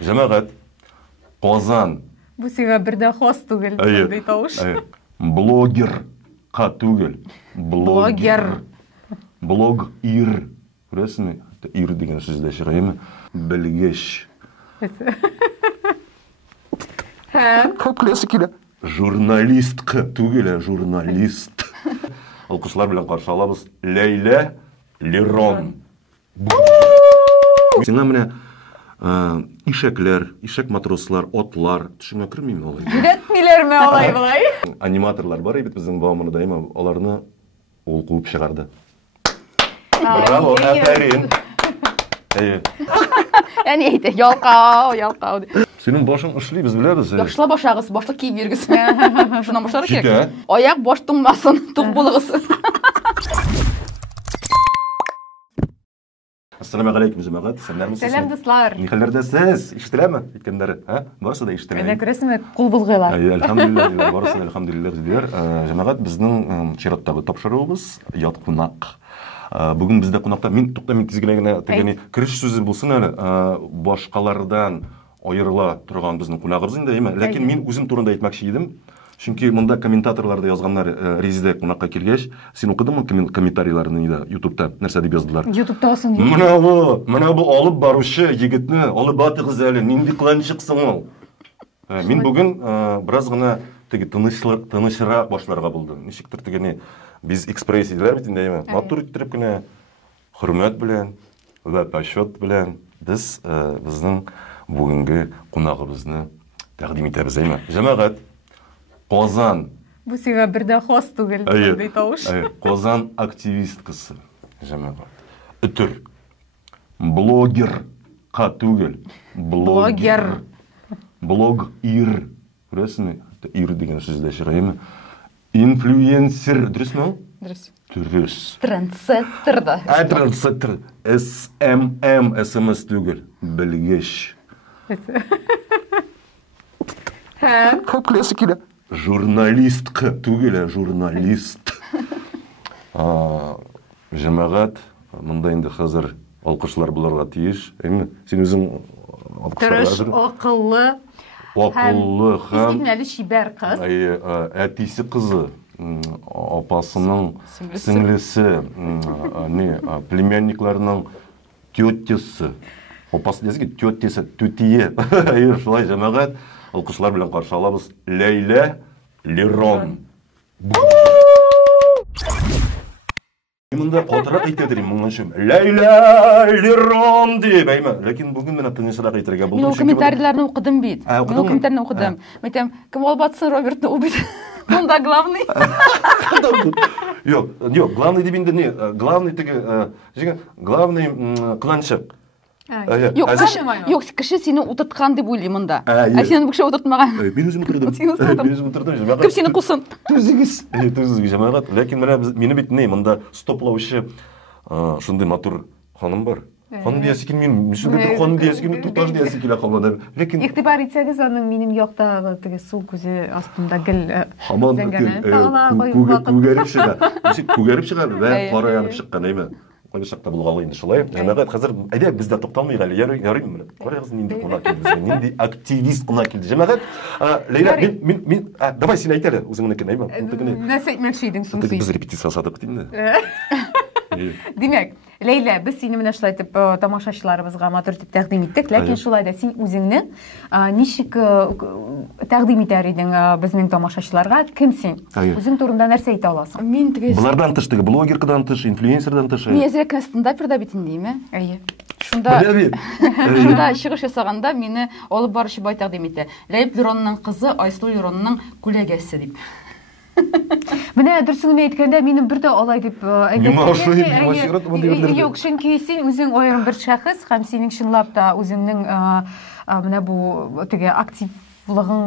Жамағат, Қозан. Бұл сиға бірді хос түгіл. Блогер. Қа түгіл. Блогер. Блог-ир. Көресің ме? Ир деген сөзді шығайымы? Білгеш. Көп күлесі келі. Журналист қы түгіл, журналист. Алқышылар білен қаршы алабыз. Лейле Лерон. Сеңа міне ишеклер, ишек матрослар, отлар, түшіңе кірмеймін олай. Үйретмелер ме олай бұлай? Аниматорлар бар, ебет біздің бауымыны дайма, оларыны ол қуып шығарды. Браво, әфәрин. Әне eydi, yalqav. Senin başın ışlı biz bileriz. Yaşla başağız, başlık kiyip vergіз. Şundan başlar Şike. ki. Ayak boş durmasın, tuq bulğız. Assalamu alaikum Jamaat. Selam dostlar. Nihalerdesiz? İştiler mi? İtkenleri. Barısı da iştiler. Öyle görесің қол бұлғылар. Elhamdülillah. Barısı da elhamdülillah diyor. Jamaat bizдің çirattағы тапшыруымыз ят қонақ. Бүгін бізде қонақта мен тізгілегіне кіріш сөзі болсын әлі башқалардан ойырыла тұрған біздің қонағымыз енді еме. Ләкин мен өзім турында айтмақшы едім. Çünkü мұнда комментаторларды yazғанlar Резиде қонаққа келгеш, сен оқыдың ма комментарийларын ютубта нәрсе деп жаздылар? Ютубта olsun дейді. Мына бұл алып барушы егітні, алып батығыз әлі, ненде қыланшықсың ол? Мен бүгін біраз ғана тынышырақ башларға болдым. Нешіктір тігені біз экспрессия делер бітінде еме. Матур үттіріп кіне құрмет білен, пәшет білен біз біздің бүгінгі қонағымызны тәқдим етеміз еме. Жамағат, Қозан. Бұл сиға бірді хос түгіл. Қозан активисткасы. Жамағат. Үтір. Блогер. Қа түгіл. Блогер. Блог-ир. Көресің ме? Ир деген сөзді шығайымы? Инфлюенсер. Дұрыс ма? Дұрыс. Дұрыс. Трендсеттер да. Трендсеттер. SMM. SMS түгіл. Білгеш. Көп күлесі келі. Журналист қы түгілі, журналист. Жамағат, мұнда енді қазір алқышылар бұларға тиеш. Сен өзің алқышылар Тырыш, оқылы. Оқылы, һәм Естігінәлі шибәр қыз. Әтесі қызы, апасының сіңлісі, племянникларының тетесі. Опасы десеге, тетесі, төтие. Шылай жамағат. Алқышылар білен қаршы алабыз. Лейле Лерон. Мұнда қотырақ айтедірім мұңыншым. Лейле Лерон деп әйме. Лекен бүгін мен тынышырақ айтерге болдым. Мен ол комментарийлерін оқыдым бейд. Мен ол комментарияны оқыдым. Мен айтам, кім ол батсын Робертны ол бейд. Мұнда главный. Жоқ, главный дебінде не? Главный теге, главный қыланшық. Yok, кіші сені отыртқан деп ойлай мұнда. Сені бұл кіші отыртмаған. Мен өзім отырдым. Кім сені құлсын? Түзігіз жамағат. Ләкин мені бетіне мұнда стоплаушы шындай матур ханым бар. Ханым дейсекен мен, мүшілдер ханым дейсекен, тұртаж дейсекелі қалмады. Иқтибар етсеңіз, оның менің yoқтағы сол көзе астында гіл көгеріп шығар, бә параянып шыққан әйме. Қойды шақта бұлғалы енді шылай. Жамағат, қазір әйде бізді тоқталмай ғалі, ярайым мұны. Қорай қызын енді қона келді, енді активист қона келді. Жамағат, Лейла, давай сен айтады, өзіңін екен әйма. Нәрсе айтмақшы едің сұмсый. Біз репетиция садық деймді. Демек, Лейла, біз сені міне шылай деп тамашашыларымызға матур деп тәқдим еттік, ләкин шылайда сен өзіңнің нешік тәқдим етер едің біздің тамашашыларға, кім сен? Өзің турында нәрсе айта аласың? Бұлардан тыш, блогеркадан тыш, инфлюенсердан тыш. Мен әзірек стендаперда бетіндейме? Шунда шығыш жасағанда мені олып барышы бай тәқдим етті. Ләйіп Леронның қызы Айсұлу Леронның күлегесі деп. Міне дұрсыңын еткенде менің бірді олай деп Yok, çünkü sen өзің ойырын бір шәхіс, һәм сенің шынлап та өзіңнің міне бұл активлығың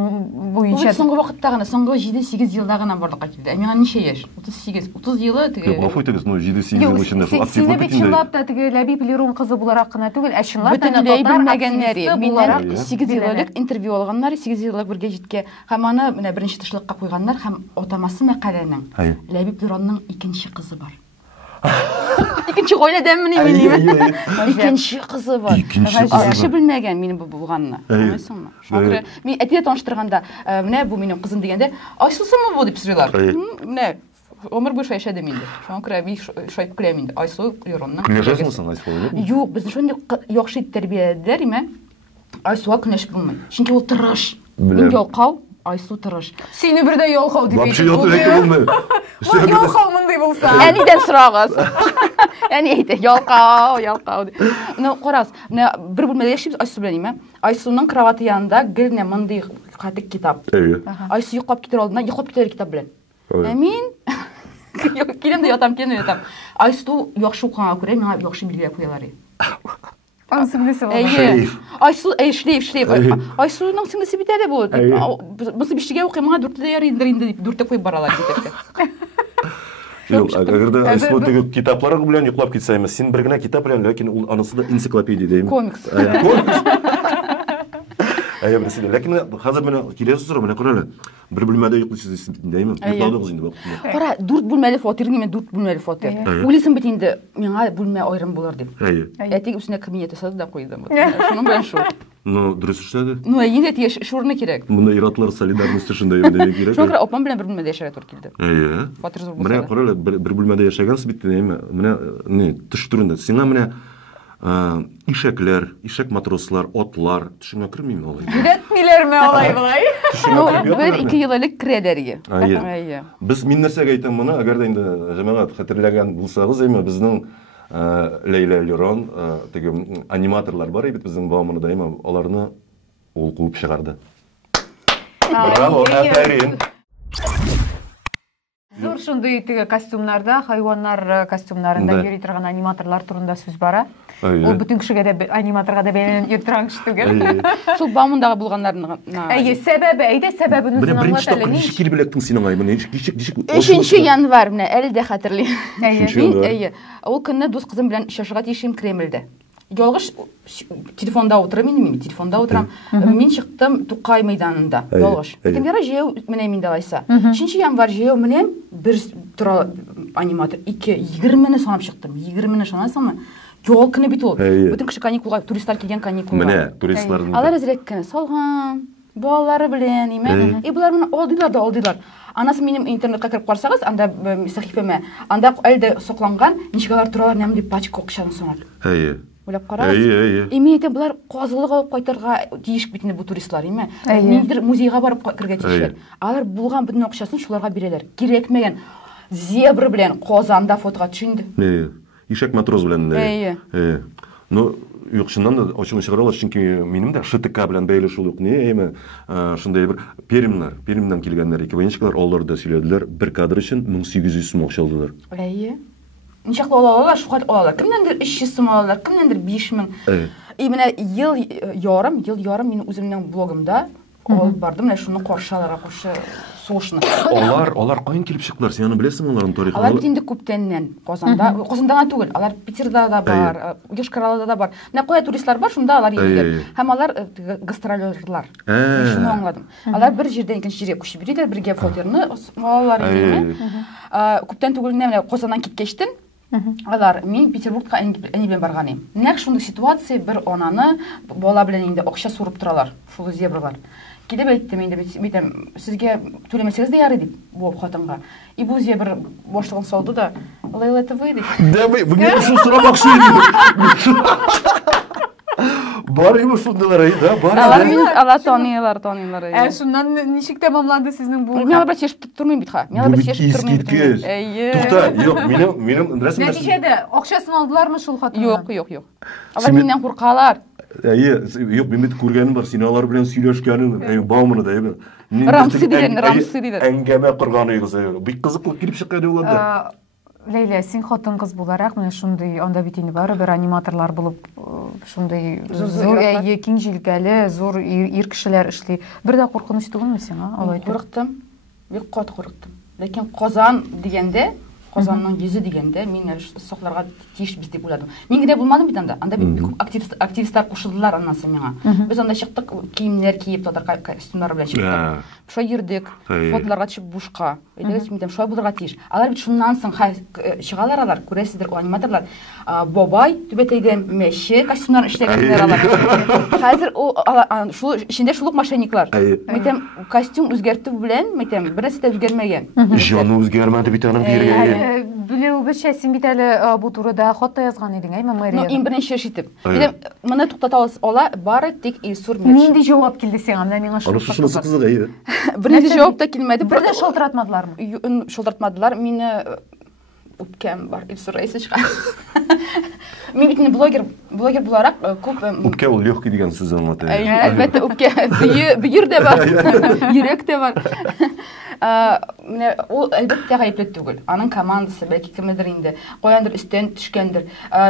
бойынша. Соңғы вақыттағына, соңғы 7-8 жылдағына бардық келді. Мен неше еш? 30 жылы теге. Ғафу етіңіз, 7-8 жыл ішінде сол актив сені бет шынлап та теге Ләбиб Лерон қызы бұларақ қына түгіл, әшынлап та білмәгәннәре. Менен 8 жыллык интервью алғаннар, 8 жыллык бірге жетке. Һәм аны менә беренче тышлыкка куйганнар һәм отамасы мәкаләнең. Ләбиб Леронның икенче қызы бар. Екінші қойладым міне менің. Екінші қызы бар. Кіші білмеген менің болғанына. Мен әтеге таныштырғанда, міне бұл менің қызым дегенде, Айсұсы ма бұл деп сұрайлар. Міне, өмір бойы шайшады менде. Шоң күрі мен шайып күлемін де. Айсу Иронның. Күлешесің сен Айсуға? Жоқ, біздің шонда яқшы тәрбиелер еме. Айсуға күлешіп болмайды. Çünkü ол тырыш. Мен ялқау, Айсу тырыш. Сені бірде ялқау деп Вообще болмайды. Ялқау мындай болса. Әниден сұрағыз. Әне айты, ялқау. Қораз, бір бөлмеде яшейміз Айсу білейме. Айсуның кроваты янында гіліне мындай қатық китап. Айсу ұйқап кетер алдына, ұйқап кетер китап білен. Әмин. Келемді ятам. Айсу яқшы оқуға көре, мен яқшы білге қоялар. Оның сіңлісі болды. Айсу, шлейф. Айсуның сіңлісі бітеді болды. Бұсы біштіге оқи, маңа дүрттілер енді дүртті қойып баралар кетерді. Әгерде Айсуға китапларға білен ұйқылап кетсе емес, сен бір гіне китап білен, ләкин анысы да энциклопедия деймін. Комикс. Ләкин қазір мені келесі сұра, мені көрелі. Бір бөлмеде ұйқылысыз деймін. Ұйқылауды қызынды бақытында. Қора, дүрт бөлмелі фотер, немен дүрт бөлмелі фотер. Ойлесін бітінде, менға бөлме айрым болар деп. Әтек үстіне кабинеті сады да қойдым. Шының бән шу. Дұрыс үштеді? Енді әтеге шурны керек. Мұнда иратылар солидарности шында емдеме керек. Шоқыра, опан білен бір бөлмеде яшаға тұр келді. Міне көрелі, бір бөлмеде яшағансы бітті деймі. Міне түш түрінде. Сеңа міне ишеклер, ишек матрослар, отлар, түшіңе кірмеймін олай. Үйретмелер ме олай бұлай? Бір 2 елілік кредерге. Біз мен нәрсеге айтам мұны, әгерде енді жамағат қатырлаған бұлсағыз, біздің Лейла Лерон аниматорлар бар, біздің бағымыны да оларыны ол қуып шығарды. Браво, әфәрин. Зор шындай костюмларда, хайуаннар костюмларында ери тұрған аниматорлар турында сөз бара. Ол бүтін кішіге де аниматорға да бәлен ер тұрған күшті ген. Сол бамындағы болғандарын... Себебін өзін аңлат әлі. Нешік кел білектің сенің айымын? 3 январ, әлі де қатырлы. Ол күнні дос қызым білен шашыға тешім Кремльді. Yolğuş telefonda oturam, men çıktım Tuqay meydanında yolğuş. Kimlere jev mene mende aysa. 3 yanvar jev mene bir tura animatör 20'ni sanıp çıktım. 20'ni sanasam yol күні бит ол. Bütün kışı kanikula, turistler kelgen kanikula. Mene turistlerin. Алар әзірек салған, балалары білен, еме. Бұлар мені олдылар. Анасы менің интернетқа кіріп қарсағыз, анда сахифеме, анда әлде соқланған, нешегалар туралар нәмді пачка оқышаны сонар. Ойлап қарағыз. Емейте бұлар қозылық алып қайтарға дейішік бетінде бұл туристлар, еме. Мендер музейға барып кірге тейшер. Алар бұлған бүтін оқышасын шуларға берелер. Керекмеген зебры білен қозанда фотоға түшінді. Ишек матрос білен. Ну, юқшынан да очень шығаралар, çünkü менің де ШТК білен бәйлі шулық не, еме, шындай бір перімнен келгендер, екібайыншықлар, олар да сөйледілер, бір кадр үшін 1800 мың оқшалдылар. Нешақлы олалар, шуқат олалар, кімдендір 300 мың олалар, кімдендір 5000. И міне ел ярым менің өзімнің блогымда ол барды, міне шуны қоршаларға қоршы соғышыны. Олар қойын келіп шықтылар, сен аны білесің олардың тарихын? Алар бітінде көптеннен Қозандаған түгіл, алар Питерда да бар, Ешқаралыда да бар. Міне қоя туристлар бар, шында алар елдер. Хәм алар гастролерлар. Шуны аңладым. Алар бір жерден екінші жерге көшіп бередер, бірге фотерны алар елдеріне. Көптен түгіліне Қозаннан кеткештін. Алар, мен Петербургқа әне білен барғанайым. Нәк шунды ситуация бір онаны бола білен енді оқша сұрып тұралар, шулы зебралар. Келіп әйттім, енді сізге төлемесеңіз де яры деп, бұл қатынға. И бұл зебр бошлығын солды да, Лейла, это вы деп. Да, вы мне шу сұрамақ шу еді. Бар ема шундалар, да? Алар тонилар. Шундан нешік тамамланды сіздің бұл? Мен албір сешіп тұрмайын бітқа. Тұқта, менің рәсім... Нәтижеді, оқшасын алдылар ма шул қатынға? Жоқ. Алар менен қорқалар. Жоқ, мен бет көргенім бар, сен алар білен сөйлешкенің баумыны да, ебі. Рамсы дейді. Әңгәмә құрғаны еғізі, бұл қызықлық келіп шыққайды олады. Лейля, сен қотын қыз боларақ, мені шындай, онда бетені бары бір аниматорлар болып, шындай зор екен желгәлі, зор еркішілер ішлей. Бірді қорқыныш тұғын ма сен? Қорықтым, бек қот қорықтым. Лекен Қозан дегенде, Казанның йөзе дигәндә мин сокларга тиешбез дип уйладым. Мин генә булмадым бит анда. Анда бик күп активистлар кушылдылар аннан соң миңа. Без анда чыктык, киемнәр киеп, татар костюмнар белән чыктык. Шулай йөрдек, фотоларга төшеп бушка. Әйдәгез мин шулай булырга тиеш. Алар бит шуннан соң чыгалар алар, күрәсездер, аниматорлар. Бабай түбәтәйдән мәче костюмнар эшләгәннәр алар. Хәзер шул içinde шулук мошенниклар. Мәйтәм костюм үзгәртү белән, мәйтәм берсе дә үзгәрмәгән. Җаны үзгәрмәде бит аның кирегә. Билеүбезчә син бит әле бу турыда хат та язган идең, әйме Мария? Иң беренче ишетеп. Моны туктата ала, бары тик Илсур Меш. Нинди җавап килде сиңа? Менә миңа шул. Шунысы кызык, әйе. Берничә җавап та килмәде. Бердә шалтыратмадылармы? Шалтыратмадылар. Мине үпкәм бар, Илсур Раисовичка. Мин бит блогер буларак күп үпкә ул легкий дигән сүз аңлата. Әлбәттә үпкә, бөер дә бар, йөрәк тә бар. Менә ул әлбәттә гаепле түгел. Аның командасы бәлки кемдер инде каяндыр өстән төшкәндер.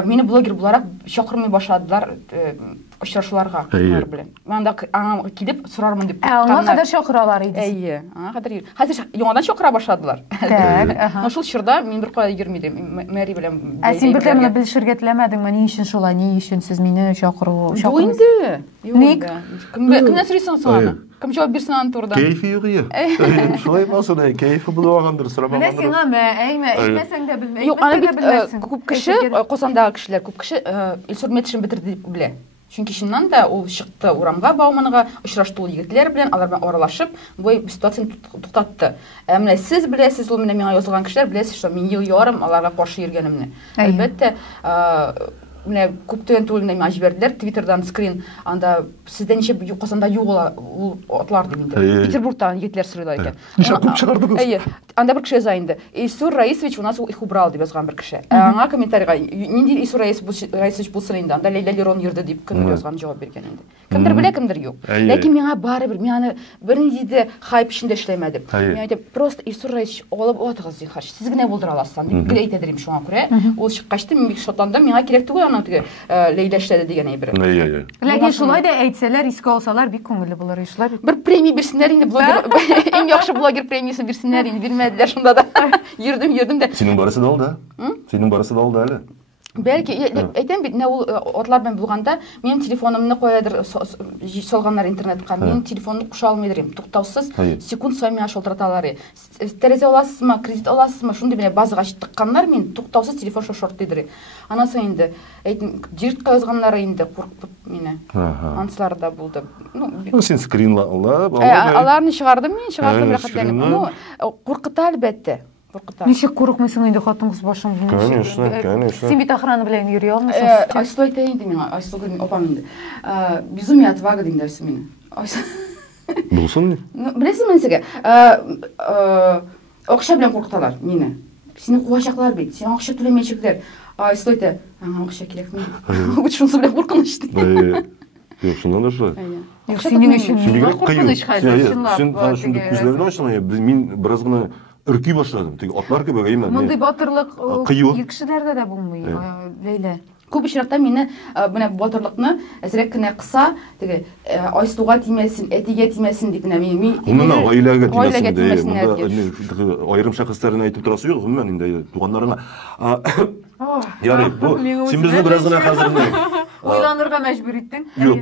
Мине блогер буларак чакырмый башладылар очрашуларга алар белән. Мен анда аңа килеп сорармын дип. Аңа кадәр чакыралар иде. Әйе, аңа кадәр. Хәзер яңадан чакыра башладылар. Шул чорда мин бер кая йөрмидем. Мәри белән. Син бер дә менә белешергә теләмәдеңме? Ни өчен шулай? Ни өчен сез мине чакыру? Бу инде. Ник? Кемгә сорыйсың соңга? Кем җавап бирсен аны турыдан? Кайфы юк ия. Шулай булса да кайфы булганdır, сорамагандыр. Менә сиңа әйме, әйтмәсәң дә белмәйсең. Юк, аны бит күп кеше, Казандагы кешеләр күп кеше Илсур Метшин битерде дип белә. Чөнки шуннан да ул чыкты урамга, Бауманга очрашты ул егетләр белән, алар белән аралашып, бу ситуацияны туктатты. Менә сез беләсез, ул менә миңа язылган кешеләр беләсез, что мин ел ярым аларга каршы йөргәнемне. Әлбәттә, менә күптән түгел миңа җибәрделәр Twitterдан скрин, анда сездә ничә Казанда юк ул атлар дип инде. Петербургтан егетләр сорыйлар икән. Ничә күп чыгардыгыз? Әйе. Анда бер кеше яза инде. Илсур Раисович у нас их убрал дип язган бер кеше. Аңа комментарийга нинди Илсур Раисович булсын инде, анда Лейла Лерон йөрде дип кемдер язган җавап биргән инде. Кемдер белә, кемдер юк. Ләкин миңа барыбер, мин аны бернинди дә хайп эчендә эшләмәдем. Мин әйтәм, просто Илсур Раисович алып атыгыз зинһар. Сез генә булдыра аласыз дип әйтәдем шуңа күрә. Ул чыккачты мин бик шатландым. Миңа кирәк түгел аның теге Лейла эшләде дигән әйбер. Ләкин шулай да әйтсәләр, искә алсалар бик күңелле булыр ишләр. Бер премия бирсеннәр инде блогер. Иң яхшы блогер премиясын бирсеннәр инде, бирмәделәр шунда да. Йөрдем дә. Синең барысы да алды? Синең барысы да алды әле. Бәлки, әйтәм бит, ул атлар белән булганда, минем телефонымны каядыр салганнар интернетка. Мин телефонны куша алмыйдым. Туктаусыз секунд сайын миңа шалтыраталар. Тәрәзә аласызмы, кредит аласызмы? Шундый менә базага чыкканнар, мин туктаусыз телефон шортыйдыр. Анан соң инде әйтим, директка язганнар инде куркып мине. Анслар да булды. Син скринлала, аларны чыгардым, мин чыгардым рәхәтләнеп. Куркыта әлбәттә. Ничек курыкмыйсың инде хатын-кыз башың? Конечно. Син бит охрана белән йөри алмыйсың. Айсыл әйтә инде миңа, Айсыл гөрин апам инде. Безумие отвага диңдәрсе мине. Булсын. Беләсезме сезгә? Акча белән куркыталар мине. Сине куачаклар бит, син акча түләмәячәкләр. Айсыл әйтә, аңа акча кирәкми. Бу шунысы белән куркыныч ди. Юк, шуннан да шулай. Синең өчен куркыныч хәзер. Шундый күзләрне ачылган, мин бераз гына үрки башладым. Теге атлар кебек әйме. Мондый батырлык ир кешеләрдә дә булмый, Лейла. Күп очракта мине менә батырлыкны әзрәк кенә кыса, теге Айсуга тимәсен, әтигә тимәсен дип менә мин. Монда гаиләгә тимәсен. Монда аерым шәхесләрне әйтеп торасы юк, гомумән инде туганнарыңа. Ярый, бу син безне бераз гына хәзер уйланырга мәҗбүр иттең. Юк,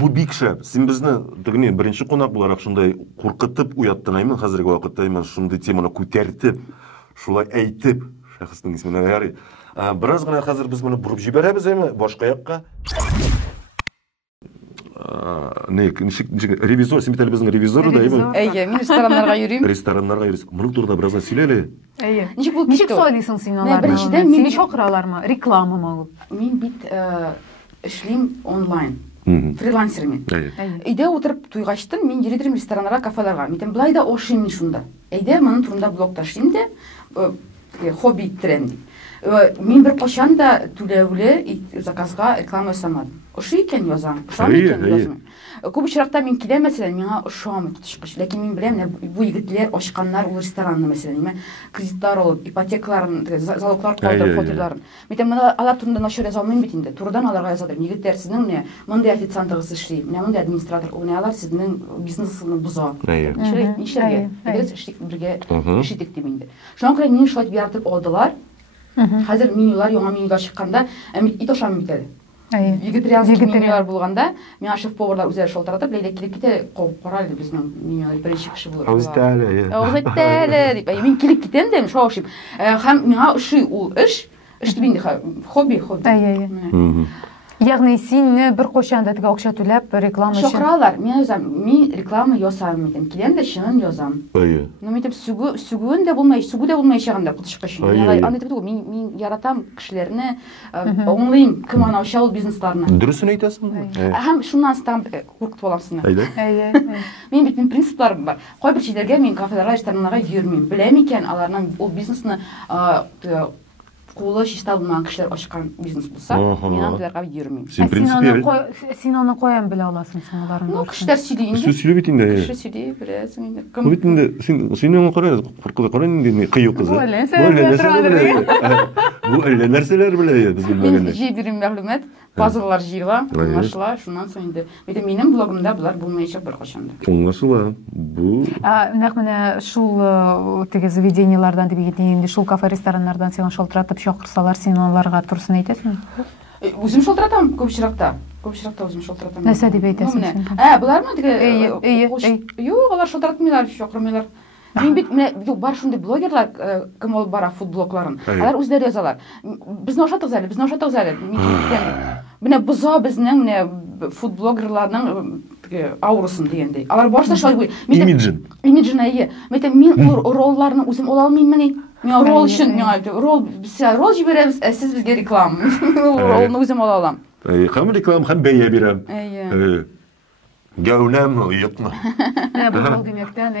бу бик шәп. Син безне тегене беренче кунак буларак шундай куркытып уяттың, әймен, хәзерге вакытта әймен шундый теманы күтәртеп, шулай әйтеп, шәхеснең исеменә ярый. Бераз гына хәзер без моны бурып җибәрәбез, әйме, башка якка. Ревизор, син бит әле безнең ревизор да, әйме? Әйе, мин рестораннарга йөрим. Рестораннарга йөрисең. Моның турында бераз сөйләле. Әйе. Ничек сөйлисең син аларны? Сине чакыралармы? Рекламамы ул? Мин бит эшлим онлайн. Фрилансер мин. Өйдә утырып туйгачтын, мин йөридем рестораннарга, кафеларга. Мин блай да ошыйм мин шунда. Әйдә, моның турында блогта эшлим дә, хобби иттерәм дип. Мен бір қошан да төлеулі заказға реклама жасамадым. Ұшы екен язам, ұшам екен язам. Көп ұшырақта мен келем, мәселен, менға ұшам тұтышқыш. Ләкин мен білем, бұл егітлер, ашқанлар ол ресторанны, мәселен, мен кредиттар олып, ипотекаларын, залоглар қойдырып, фотеларын. Мен алар турында нашыр язалмайм бетінде. Турдан аларға язадым. Егіттер сіздің мұндай официанттығыз ішлей, мұндай администратор, алар сіздің бизнесіңі бұза. Нешерге, бірге ішетек демейді. Шоң көрі мен шылайт бияртып алдылар. Қазір менюлар, яңа менюлар шыққанда, ит ошам бітеді. Вегетарианский менюлар болғанда, мен шеф-поварлар өзері шолтаратып, лейле келіп кете қорайды біздің менюлар бірінші кіші болыр. Ауызайтәлі деп. Мен келіп кетем деймін, шоу шеп. Хам менға ұшы ол ішті бейінде хобби. Яғни сен бір қошанда тігі оқша төлеп реклама үшін? Шоқыралар, мен реклама ясам етін, келем де шынын язам. Но мен сүгуін де болмай шағында құтышқы үшін. Аны етіп мен яратам кішілеріні, оңлайым кім анау шал бизнестарына. Дұрысын айтасың? Хам шыннан сытам қорқыт боламсың. Мен бетін принципларым бар. Қой бір шедерге мен кафеларға, ресторанларға үйірмейм. Білем екен, аларынан ол бизнесіні қолы шешті алынмаған кішілер ашқан бизнес болса, мен аңдыларға үйірмейм. Сен оны қоян біле аласың сыңыларын? Ну, кішілер сөйлейін. Сөйлей бетінде. Кіші сөйлей, бірәсің. Бетінде, сен оны қарайын, қиы қызы. Бұл әлі нәрселер біле, біз білмегенде. Мен жей берем мәғлумет, базылар жейла, оңашыла, шунан соң енді. Менің блогымда бұлар болмайшақ бір қошанды. Оңашыла, бұл... Нәқ міне шул тегі заведениялардан деп етеймде, шул кафе-ресторанлардан сен шолтыратып шоқырсалар, сен оларға тұрсын айтасың? Өзім шолтыратам көп шырақта өзім шолтыратам. Нәрсе деп айтасың? Бұлар ма? Йоқ, олар шолтыратмайлар, шоқырмайлар. Мен бет, бар шундай блогерлар, кім ол бара фудблогларын, алар өздері язалар. Біздің ошатық зәлі. Міне бұза біздің фудблогерларының ауырысын дегендей. Алар барса шылай бой. Имиджін әйе. Мен ролларының өзім ол алмаймын. Мен рол үшін, рол жібереміз, сіз бізге реклам. Ролын өзім ол алам. Хам реклам, хам бәйе берем. Гәунәм ұйықны. Бұл ол демектен,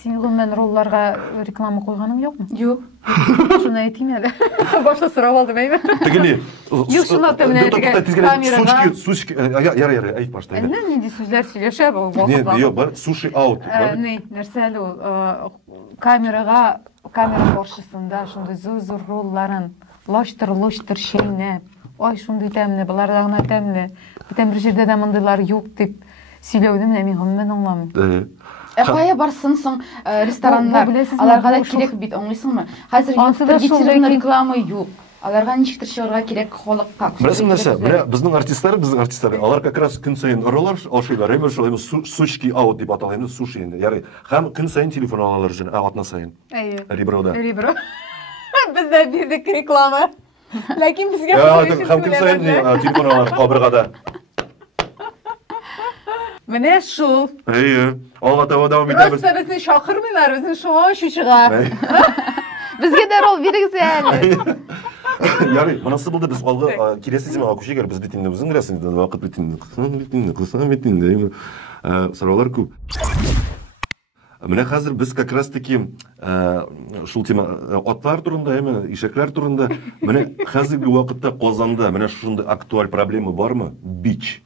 сен ғылмен ролларға реклама қойғаның жоқ му? Жоқ. Шыны айтайым әлі. Башта сұрап алдым, әйме? Тігіне. Жоқ, шынаты міне камераға. Сушки, яра, айт башта. Ненде сөздер сөйлеші, бұл оқылған. Жоқ, бар, суши аут. Нәрсәлі ол, камера қаршысында шынды зұр ролларын лоштыр шейіне. Ой, шынды тәміне, бұлардағына тәміне. Бітен бір жерде дәмінділар жоқ деп сөйлеуді мен ғыммен оңламын. Қая барсын соң ресторандар, аларға да керек бейт, оңайсың ма? Қазір таргетированный реклама жоқ. Аларға нешіктір шығырға керек қолыққа. Бірәсің нәрсе, біздің артисттары, алар как раз күн сайын ұрылар, алшайлар, сушки аут деп атал, енді суши енді. Яғни, қам күн сайын телефон алалар жүр, атна сайын. Риброда. Бізде бердік реклама. Ләкин бізге қам күн сайын телефон алалар, қабырғада. Міне шул. Алға давам етеміз. Просто біздің шақырмайлар, біздің шуан шүшіға. Бізге де рол беріңіз әлі. Яры, мұнасы болды біз алғы келесі земаға көшегер, біз бетінде біздің рәсіңді, вақыт бетінде, сұралар көп. Міне қазір біз как раз таки шул тема атлар турында, ишеклер турында, міне қазіргі уақытта Қозанда, міне шундай актуаль проблема бар ма? Бич.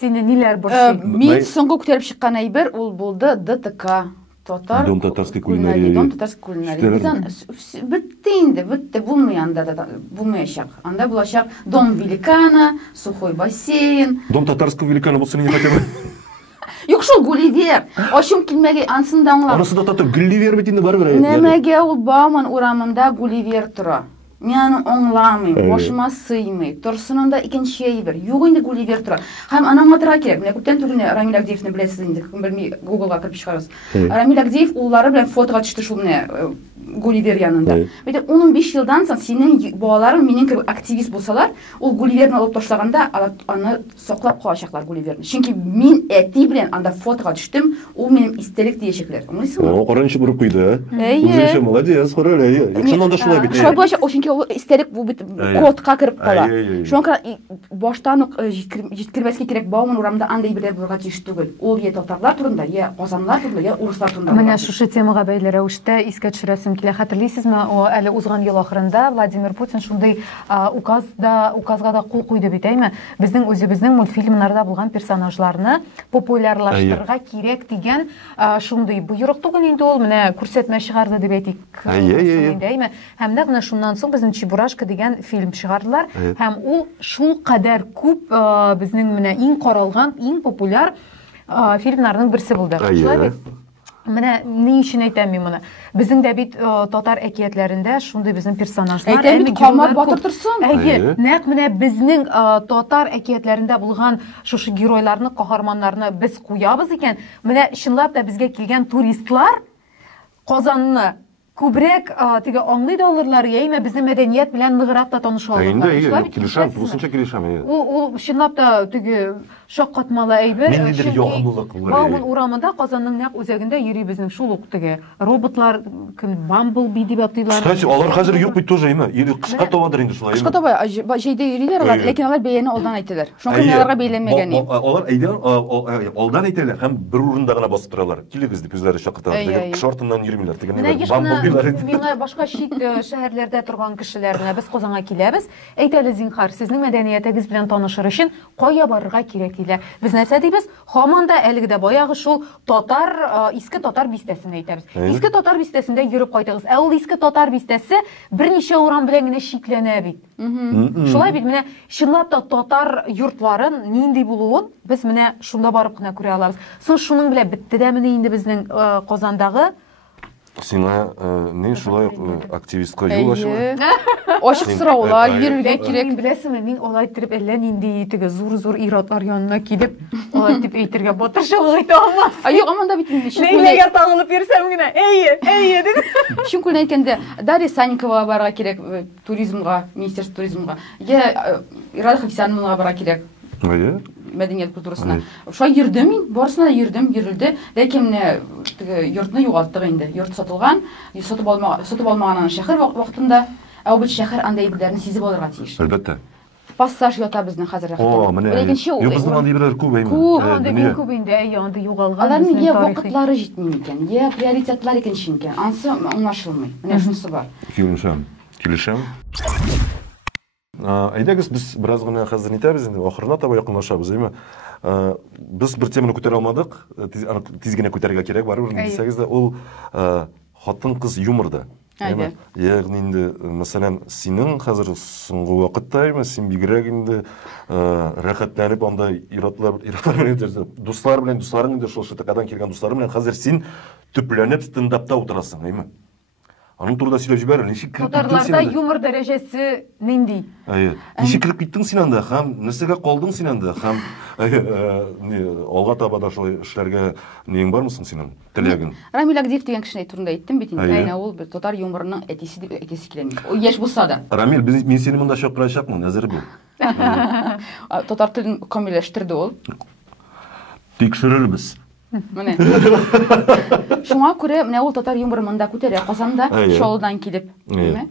Сені нелер бұршы? Мен соңғы көтеріп шыққан әйбір, ол болды ДТК. Дом татарской кулинарии. Дом татарской кулинарии. Бітті болмайшақ. Анда болашақ Дом великана, сухой бассейн. Дом татарского великана болса не хотя бы? Yok şu Gulliver. Oşum kilmege ansında anlar. Anası da tatı Gulliver bitinde var mı? Nemege ol bağman uramında Gulliver tura. Men oңламайм, башыма сыймый. Торсынында икенче şey бер. Юк инде Гулливер тора. Һәм анаңа тора кирәк. Менә күптән түгел Рамил Агдеевны беләсез инде. Кем белми Google'га кирип чыгарыз. Рамил Агдеев уллары белән фотога төште шул менә Гулливер янында. Бәйдә 15 елдан соң синең балаларың минең кебек активист булсалар, ул Гулливерны алып ташлаганда аны саклап калачаклар Гулливерны. Чөнки мин әти белән анда фотога төштем, ул минем истәлек диешекләр. Аңлыйсыңмы? Каранчы бурып куйды. Үзенчә молодец, кара. Яхшынан да шулай бит. Шулай булачак, чөнки ул истәлек бу бит кодка кирип кала. Шуңа баштан ук җиткермәскә кирәк баумын урамда андай бер булырга тиеш түгел. Ул я татарлар турында, я казанлар турында, я урыслар турында. Менә шушы темага бәйле рәвештә искә төшерәсем килә. Хәтерлисезме, әле узган ел ахырында Владимир Путин шундый указга да кул куйды бит, әйме? Безнең үзебезнең мультфильмнарда булган персонажларны популярлаштырырга кирәк дигән шундый буйрык түгел инде ул, менә күрсәтмә чыгарды дип әйтик. Әйме? Һәм нәкъ менә шуннан соң безнең Чебурашка дигән фильм чыгардылар. Һәм ул шул кадәр күп безнең менә иң каралган, иң популяр фильмнарның берсе булды. Менә ни өчен әйтәм мин моны? Безнең дә бит татар әкиятләрендә шундый безнең персонажлар, Камал Батыр торсын. Нәкъ менә безнең татар әкиятләрендә булган шушы геройларны, каһарманнарны без куябыз икән. Менә чынлап та безгә килгән туристлар Казанны күбрәк теге аңлый да алырлар, яисә безнең мәдәният белән ныграк та таныша алырлар. Инде килешәм, тулысынча килешәм. Ул чынлап та теге шаккатмалы әйбер. Ниндидер ягымлылык булыр. Бауман урамында Казанның нәкъ үзәгендә йөри безнең шул ук теге роботлар, кем Бамблби дип атыйлар. Кстати, алар хәзер юк бит тоже, яме. Или кышка табадыр инде шулай. Кышка таба, җәйдә йөриләр алар, ләкин алар бәяне алдан әйтәләр. Шуңа мияларга бәйләнмәгән. Алар алдан әйтәләр һәм бер урында гына басып торалар. Килегез дип үзләре чакырталар. Кыш артыннан йөрмиләр. Теге Бамблбилар. Миңа башка чит шәһәрләрдә торган кешеләрне без Казанга киләбез. Әйтәле зинһар, сезнең мәдәниятегез белән танышыр өчен кая барырга кирәк диләр. Без нәрсә дибез? Һаман да әлеге дә баягы шул татар, иске татар бистәсен әйтәбез. Иске татар бистәсендә йөреп кайтыгыз. Ә ул иске татар бистәсе берничә урам белән генә шикләнә бит. Шулай бит, менә чынлап та татар йортларын нинди булуын без менә шунда барып кына күрә алабыз. Соң шуның белән бетте дә менә инде безнең Казандагы Сиңа не шулай активистка юл ачылар? Ачык сораулар, йөрергә кирәк. Беләсеңме, мин алай итеп әллә нинди теге зур иратлар янына килеп, алай дип әйтергә батырчылык итә алмас. Юк, аманда бит инде. Нәйләгә тагылып йөрсәм генә, әйе дип. Шуңкүлне әйткәндә, Дарья Санникова барырга кирәк туризмга, министерство туризмга. Я Ирада Хафисановага барырга кирәк. Мәдәният культурасына. Шулай йөрдем мин, барысына да йөрелде. Ләкин йортны югалттык инде. Йорт сатылган, сатып алмаганнан шәһәр вакытында, ә ул шәһәр андай әйберләрне сизеп алырга тиеш. Әлбәттә. Пассаж ята безнең хәзер вакытта. Ләкин шул. Безнең андый әйберләр күп әйме. Андый күп инде, янды югалган. Аларның я вакытлары җитми икән, я приоритетлар икән икән. Ансы аңлашылмый. Менә шунысы бар. Килешәм. Әйдәгез без бераз гына хәзер нитәбез инде, ахырына таба якынлашабыз, әйме? Без бер теманы күтәрә алмадык, тиз генә күтәрергә кирәк барыбер. Дисәгез дә ул хатын-кыз юморда. Ягъни инде, мәсәлән, синең хәзер соңгы вакытта, әйме, син бигрәк инде рәхәтләнеп анда иратлар белән, дусларың инде шул шәтакадан килгән дусларың белән хәзер син төпләнеп стендапта утырасың, әйме? Аның турында сөйләп җибәр, ничек килеп киттең син? Татарларда юмор дәрәҗәсе нинди? Ничек килеп киттең син анда? Һәм нәрсәгә калдың син анда? Һәм алга таба да шулай эшләргә нең бармы соң синең? Теләгең? Рамил Агдиев дигән кешене турында әйттем бит инде. Әйе, ул татар юморының әтисе дип әйтәсе килә. Ул яшь булса да. Рамил, мин сине монда чакырачакмын, әзер бул. Татар телен камилләштерде ул. Тикшерербез. Менә. Шуңа күрә менә ул татар юморы монда күтәрә Казанда, Шолдан килеп, әйме?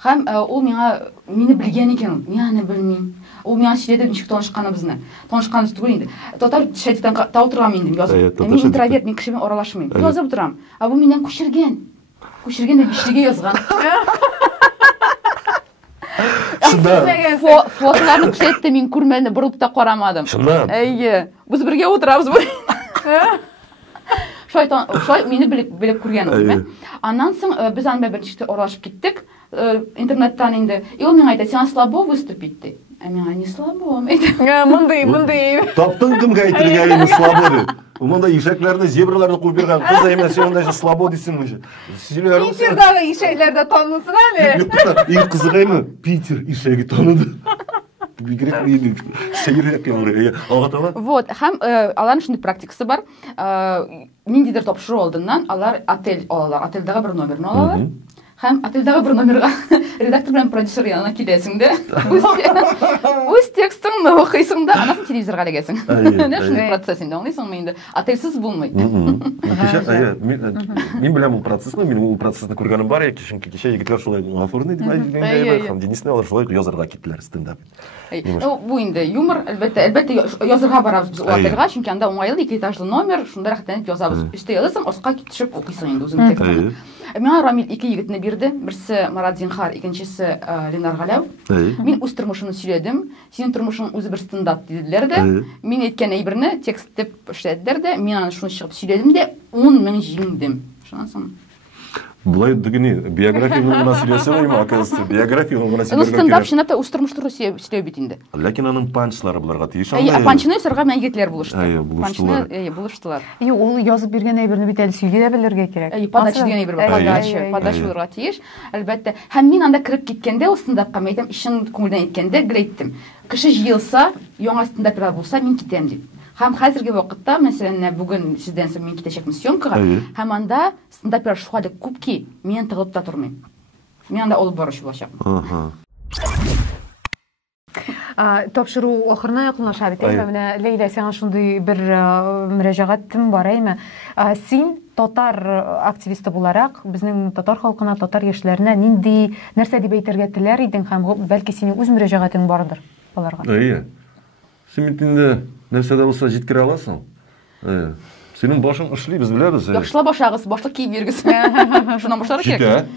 Һәм ул мине белгән икән, мин аны белмим. Ул миңа сөйләде ничек танышканыбызны. Танышканыбыз түгел инде. Татар шәйтан та утырган инде язып. Мин интроверт, мин кеше белән аралашмыйм. Язып торам. Бу миннән күчергән. Күчергән дә бишлегә язган. Фотоларны күрсәтте, мин күрмәдем, борылып та карамадым. Әйе. Без бергә утырабыз бу. Шулай мине белеп күргән ул. Аннан соң без аны беренче аралашып киттек. Интернеттан инде. И ул миңа әйтә, син слабо выступить ди. Ә миңа не слабо. Мондый. Таптың кемгә әйтергә инде слабо ди. Ул монда ишәкләрне, зебраларны куып биргән кыз әйме, син анда слабо дисең инде. Питердагы ишәкләрдә танылсын әле. Иң кызыгымы Питер ишәге таныды. Бигрәк мин сәйрәк ялгы. Вот, һәм аларның шундый практикасы бар. Ниндидер тапшыру алдыннан алар отель алалар. Отельдәге бер номерны алалар. Һәм отельдәге бер номерга редактор белән продюсер янына киләсең дә. Үз текстыңны укыйсың да, анасын телевизорга эләгәсең. Менә шундый процесс инде, аңлыйсыңмы инде? Отельсез булмый. Мин беләм ул процессны, мин ул процессны күргәнем бар, кичә егетләр шулай гафурны дип әйткән, һәм Денисне алар шулай язарга киттеләр стендап. Бу инде юмор, әлбәттә язарга барабыз без отельгә, чөнки анда уңайлы 2 этажлы номер, шунда рәхәтләнеп язабыз. Өстә язасың, аска төшеп укыйсың инде үзең текстны. Миңа Рамил ике егетне бирде. Берсе Марат Зинхар, икенчесе Ленар Галәү. Мин үз тормышымны сөйләдем. Синең тормышың үзе бер стандарт диделәр дә. Мин әйткән әйберне текст дип эшләделәр дә. Мин аны шуны чыгып сөйләдем дә 10 мең җиңдем. Шуннан соң Булай дигәни биография гына сөйләсәм, оказывается, биография гына сөйләргә кирәк. Стендап чынлап үз тормышты сөйләп бит инде. Ләкин аның панчлары буларга тиеш. Панчны сырга мен егетләр булышты. Панчны булыштылар. Ул язып биргән әйберне бит әле сөйли дә белергә кирәк. Подача дигән әйбер бар. Подача булырга тиеш. Әлбәттә, һәм мин анда кирип киткәндә, ул стендапка мәйтәм, ишен күңелдән әйткәндә геләйттем. Кеше җыелса, яңа стендаперлар булса, мин китәм дип. Һәм хәзерге вакытта, мәсәлән, бүген сездән соң мин китәчәкмен съемкага, һәм анда стендаперлар шуга күп ки, мин тыгылып та тормыйм. Мин анда алып баручы булачакмын. Тапшыру ахырына якынлаша бит. Менә Лейла, сиңа шундый бер мөрәҗәгатем бар әйме. Син татар активисты буларак, безнең татар халкына, татар яшьләренә нинди нәрсә дип әйтергә теләр идең һәм бәлки синең үз мөрәҗәгатең бардыр аларга. Син инде нәрсәдә булса җиткерә аласың. Синең башың эшли, без беләбез. Яхшылап башагыз, башлык киеп бирегез. Шуннан башларга кирәк.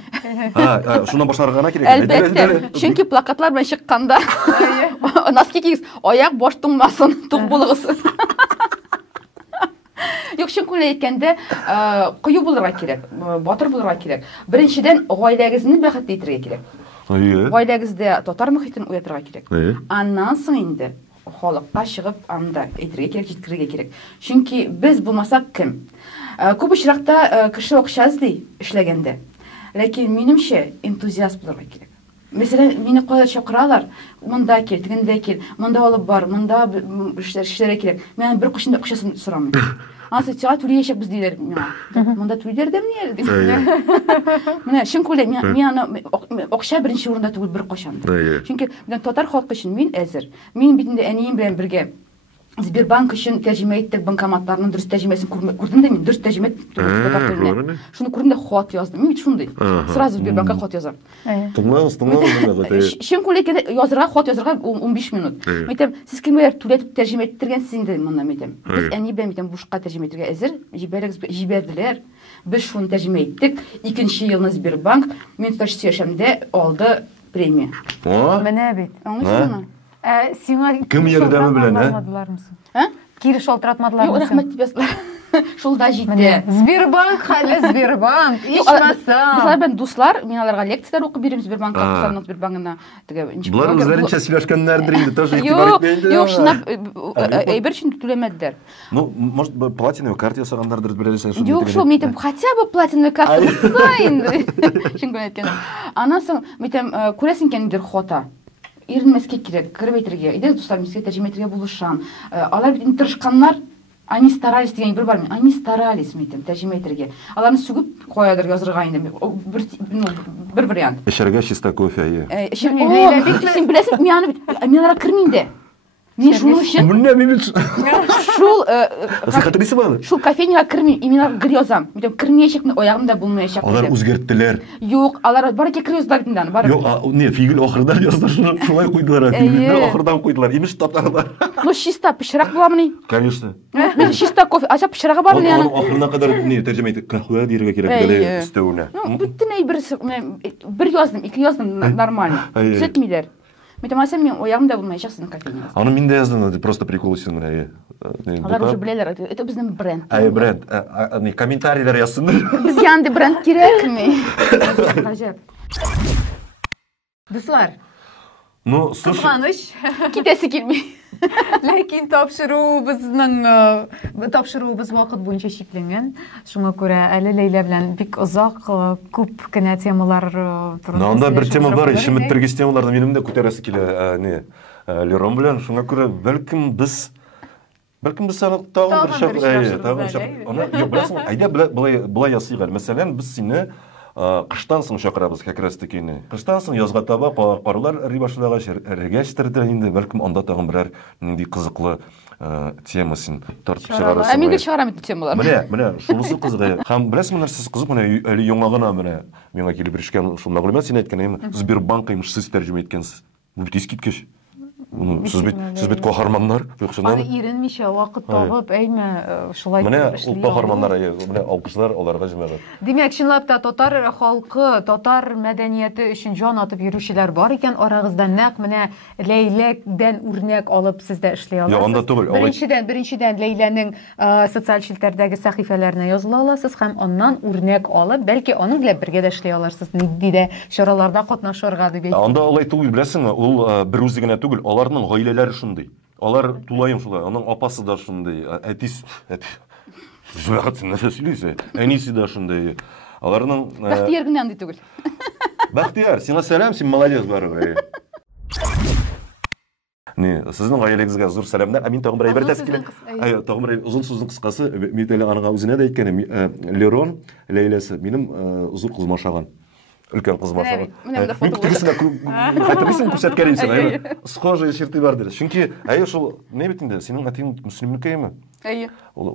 Шуннан башларга гына кирәк. Әлбәттә. Чөнки плакатлар белән чыкканда, носки кигез, аяк баш туңмасын, тук булыгыз. Юк, чөнки әйткәндә, кыю булырга кирәк, батыр булырга кирәк. Беренчедән, гаиләгезне бәхетле итәргә кирәк. Гаиләгездә татар мөхитен уятырга кирәк. Аннан соң инде халыкка чыгып анда әйтергә кирәк, җиткерергә кирәк. Чөнки без булмасак кем? Күп очракта кеше акча эзли эшләгәндә. Ләкин минемчә энтузиаст булырга кирәк. Мәсәлән, мине кая чакыралар, монда кил, тигәндә кил, монда алып бар, монда эшләргә кирәк. Мен бер кушында акчасын сорамыйм. Ансы театр түләячәк без диләр миңа. Монда түләр дә менә дип. Менә чөнки мин аны акча беренче урында түгел бер кашан. Чөнки татар халкы өчен мин әзер. Мин бит инде әнием белән бергә Сбербанк өчен тәрҗемә иттек, банкоматларның дөрес тәрҗемәсен күрдем дә мин, дөрес тәрҗемә татар теленә. Шуны күрдем дә хат яздым. Мин бит шундый. Сразу Сбербанкка хат язам. Тыңлагыз. Чөнки язырга, хат язырга 15 минут. Мәйтәм, сез кемгәләр түләтеп тәрҗемә иттергәнсез инде монда мәйтәм. Без әни белән мәйтәм бушка тәрҗемә итәргә әзер, җибәрделәр. Без шуны тәрҗемә иттек. 2нче елны Сбербанк мен туташ яшәмдә алды премия. Менә бит. Аңлыйсызмы? Сиңа кем ярдәме белән, Кире шалтыратмадылар. Юк, рәхмәт дип яздылар. Шулда җитте. Сбербанк, хәле Сбербанк. Ичмаса. Мен дуслар, мин аларга лекциялар укып бирим Сбербанкка, Татарстан Сбербанкына. Булар үзләренчә сөйләшкәннәрдер инде, тоже игътибар итмәйдер. Юк, шунда әйбер өчен түләмәделәр. Ну, может, платиновый карта ясаганнардыр беләсәң. Юк, шул митем, хотя бы платиновый карта булса инде. Чөнки әйткән. Аннан соң митем, күрәсең кемдер хота. Иренмәскә кирәк, киреп әйтергә. Иде дуслар мискә тәрҗемә итәргә булышам. Алар бит тырышканнар, они старались дигән бер бар. Они старались митем тәрҗемә итәргә. Аларны сүгеп куядыр язырга инде. Бер вариант. Эшәргә чиста кофе. Син беләсең, мин аны мин аларга кермим дә. Мин шуның өчен. Шул хатırlısı var. Шул кофейняга кермим, мин гел язам. Митем кермәячәкме, аягымда булмаячак. Алар үзгәрттеләр. Юк, алар бар икән кер язdılar инде. Юк, не, фигель ахырдан язды, шулай куйдылар. Фигельне ахырдан куйдылар. Имеш таптарлар. Ну, чиста пешрак буламыни? Конечно. Мен чиста кофе, ача пешрагы бар менә. Ахырына кадәр не тәрҗемә итеп, кахва диргә кирәк диләр истәүнә. Ну, бөтенләй бер яздым, ике яздым нормально. Сөтмиләр. Митамасам мен аягымда булмаячаксың кофейня. Аны мин дә яздым, просто прикол өчен менә. Алар уже беләләр, это безнең бренд. Бренд. Аны комментарийлар язсыннар. Безгә анда бренд кирәкми. Гаҗәп. Дуслар. Ну, Кызганыч. Китәсе килми. Ләкин тапшыруыбыз вакыт буенча чикләнгән. Шуңа күрә әле Лейла белән бик озак, күп кенә темалар турында. Анда бер тема бар, ишеметтергес темаларны минем дә күтәрәсе килә, Лерон белән. Шуңа күрә бәлкем без аны тагын бер шәп, аны юк, беләсең, әйдә булай ясыйгар. Мәсәлән, без сине кыштан соң чакырабыз, как раз таки. Кыштан соң язга таба карлар эри башлагач, эргәчтерде инде, бәлкем анда тагын берәр нинди кызыклы тема син тартып чыгарасың. Мин дә чыгарам бит темаларны. Менә шунысы кызык. Һәм беләсеңме нәрсәсе кызык, менә әле яңа гына менә миңа килеп ирешкән шунда гыйлем син әйткән, Сбербанк имеш сез тәрҗемә иткәнсез. Бу бит искиткеч. Сез бит каһарманнар, юксыннан. Аны иренмичә вакыт табып, әйме, шулай Менә ул каһарманнар, менә алкышлар аларга җәмәгать. Димәк, чынлап та татар халкы, татар мәдәнияте өчен җан атып йөрүчеләр бар икән, арагызда нәкъ менә Ләйләдән үрнәк алып сез дә эшли аласыз. Анда түгел. Беренчедән Ләйләнең социаль челтәрдәге сәхифәләренә языла аласыз һәм аннан үрнәк алып, бәлки аның белән бергә дә эшли алырсыз. Нидә дә чараларда катнашырга дип әйтә. Анда алай түгел, беләсеңме? Ул бер үзе генә түгел, аларның гаиләләре шундый. Алар тулаем шулай, аның апасы да шундый, әнисе да шундый. Аларның Бәхтияр генә андый түгел. Бәхтияр, сиңа сәлам, син молодец барыбер. Сезнең гаиләгезгә зур сәламнар. Мин тагын бер әйбер тәскиле. Тагын бер узын сүзнең кыскасы, мин әле аның үзенә дә әйткәнем, Лерон, Ләйләсе минем зур кыз машаган. Өлкән кыз машаган. Менә фото. Хәтерлисең күрсәткән инде. Схожий шерти бардыр. Чөнки шул не бит инде, синең әтиң мөслимлекәме?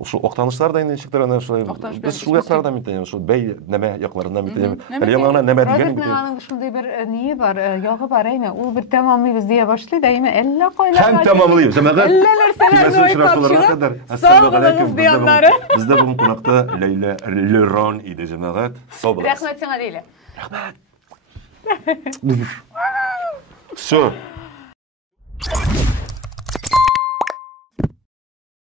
Шул актанышлар да инде ничектер аны шулай. Без шул якларда митәм, шул бәй нәмә якларында митәм. Әле яңа нәмә дигән инде. Аның шундый бер ние бар, ягы бар әйме. Ул бер тәмамлыйбыз дия башлый да әйме. Әллә кайда. Һәм тәмамлыйбыз. Җәмәгать. Ассаламу алейкум дияннары. Бездә бүген кунакта Ләйлә Лерон иде җәмәгать. Сау булыгыз. Рәхмәт сиңа Ләйлә. Все.